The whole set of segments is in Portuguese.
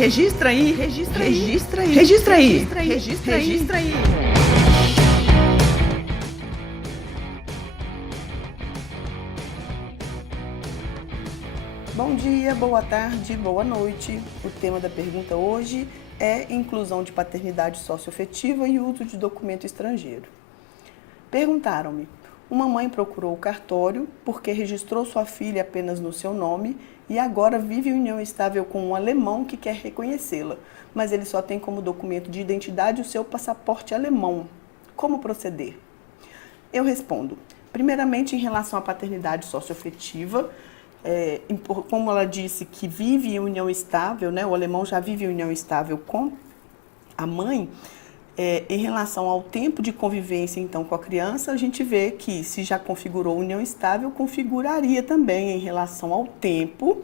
Registra aí, registra aí, registra aí, registra aí, registra aí, registra aí. Bom dia, boa tarde, boa noite. O tema da pergunta hoje é inclusão de paternidade socioafetiva e uso de documento estrangeiro. Perguntaram-me: uma mãe procurou o cartório porque registrou sua filha apenas no seu nome e agora vive em união estável com um alemão que quer reconhecê-la, mas ele só tem como documento de identidade o seu passaporte alemão. Como proceder? Eu respondo: primeiramente, em relação à paternidade socioafetiva, como ela disse que vive em união estável, né, o alemão já vive em união estável com a mãe, em relação ao tempo de convivência, então, com a criança, a gente vê que, se já configurou união estável, configuraria também, em relação ao tempo,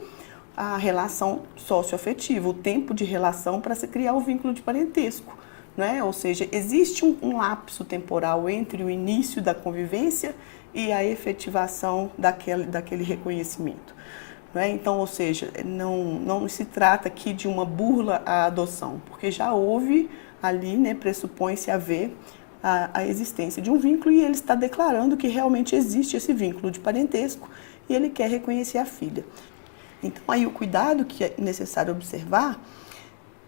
a relação socioafetiva, o tempo de relação para se criar o vínculo de parentesco, né? Ou seja, existe um lapso temporal entre o início da convivência e a efetivação daquele reconhecimento. Né? Então, ou seja, não se trata aqui de uma burla à adoção, porque já houve ali, né, pressupõe-se haver a existência de um vínculo e ele está declarando que realmente existe esse vínculo de parentesco e ele quer reconhecer a filha. Então, aí o cuidado que é necessário observar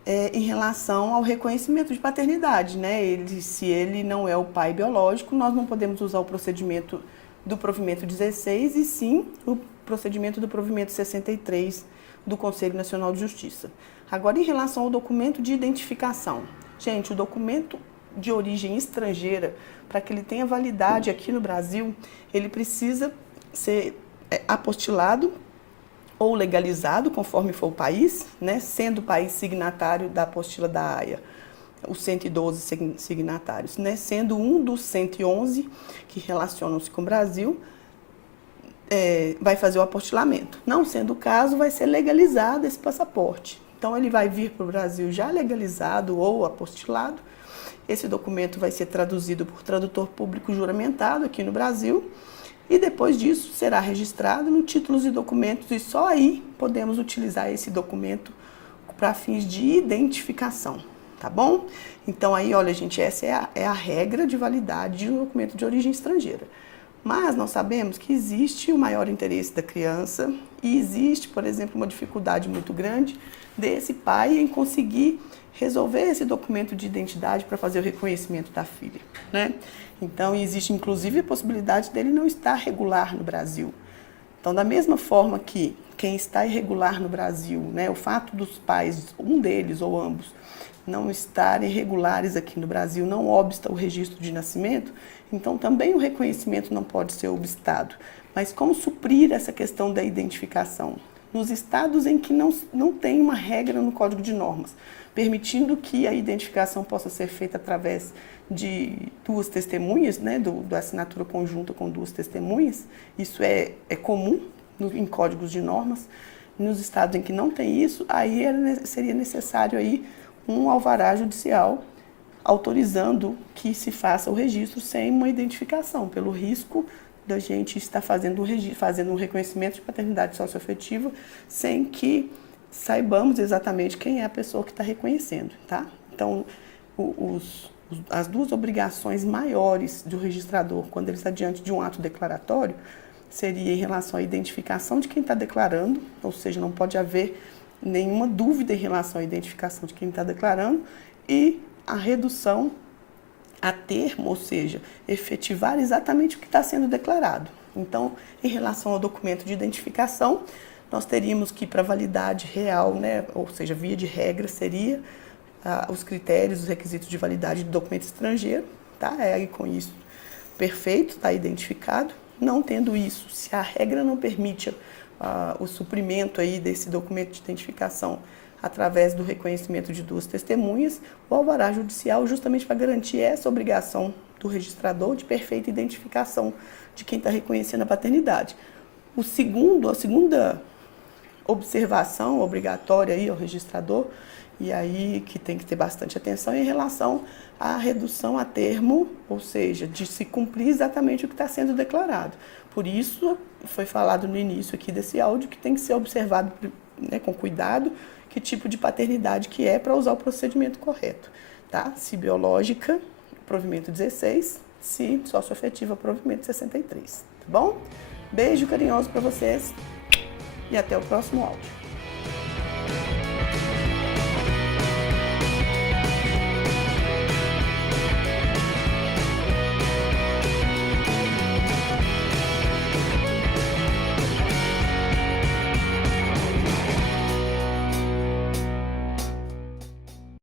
é em relação ao reconhecimento de paternidade, né? Se ele não é o pai biológico, nós não podemos usar o procedimento do provimento 16 e sim o procedimento do provimento 63 do Conselho Nacional de Justiça. Agora, em relação ao documento de identificação. Gente, o documento de origem estrangeira, para que ele tenha validade aqui no Brasil, ele precisa ser apostilado ou legalizado, conforme for o país, né? Sendo o país signatário da apostila da Haia, os 112 signatários, né? Sendo um dos 111 que relacionam-se com o Brasil, vai fazer o apostilamento. Não sendo o caso, vai ser legalizado esse passaporte. Então, ele vai vir para o Brasil já legalizado ou apostilado. Esse documento vai ser traduzido por tradutor público juramentado aqui no Brasil e depois disso será registrado no títulos e documentos e só aí podemos utilizar esse documento para fins de identificação, tá bom? Então, aí, olha, gente, essa é a regra de validade de um documento de origem estrangeira. Mas nós sabemos que existe o maior interesse da criança e existe, por exemplo, uma dificuldade muito grande desse pai em conseguir resolver esse documento de identidade para fazer o reconhecimento da filha, né? Então, existe inclusive a possibilidade dele não estar regular no Brasil. Então, da mesma forma que quem está irregular no Brasil, né, o fato dos pais, um deles ou ambos, não estarem regulares aqui no Brasil, não obsta o registro de nascimento, então também o reconhecimento não pode ser obstado. Mas como suprir essa questão da identificação? Nos estados em que não tem uma regra no Código de Normas, permitindo que a identificação possa ser feita através de duas testemunhas, né, da assinatura conjunta com duas testemunhas, isso é comum em códigos de normas. Nos estados em que não tem isso, aí seria necessário aí um alvará judicial autorizando que se faça o registro sem uma identificação, pelo risco da gente estar fazendo um reconhecimento de paternidade socioafetiva sem que saibamos exatamente quem é a pessoa que está reconhecendo, tá? Então, as duas obrigações maiores do registrador, quando ele está diante de um ato declaratório, seria em relação à identificação de quem está declarando, ou seja, não pode haver nenhuma dúvida em relação à identificação de quem está declarando, e a redução a termo, ou seja, efetivar exatamente o que está sendo declarado. Então, em relação ao documento de identificação, nós teríamos que, para validade real, né, ou seja, via de regra, seria os critérios, os requisitos de validade do documento estrangeiro, tá? Aí, com isso, perfeito, está identificado. Não tendo isso, se a regra não permite o suprimento aí desse documento de identificação através do reconhecimento de duas testemunhas, o alvará judicial, justamente para garantir essa obrigação do registrador de perfeita identificação de quem está reconhecendo a paternidade. A segunda observação obrigatória aí ao registrador, e aí que tem que ter bastante atenção, é em relação à redução a termo, ou seja, de se cumprir exatamente o que está sendo declarado. Por isso, foi falado no início aqui desse áudio que tem que ser observado, né, com cuidado, que tipo de paternidade que é para usar o procedimento correto, tá? Se biológica, provimento 16, se socioafetiva, provimento 63, tá bom? Beijo carinhoso para vocês e até o próximo áudio.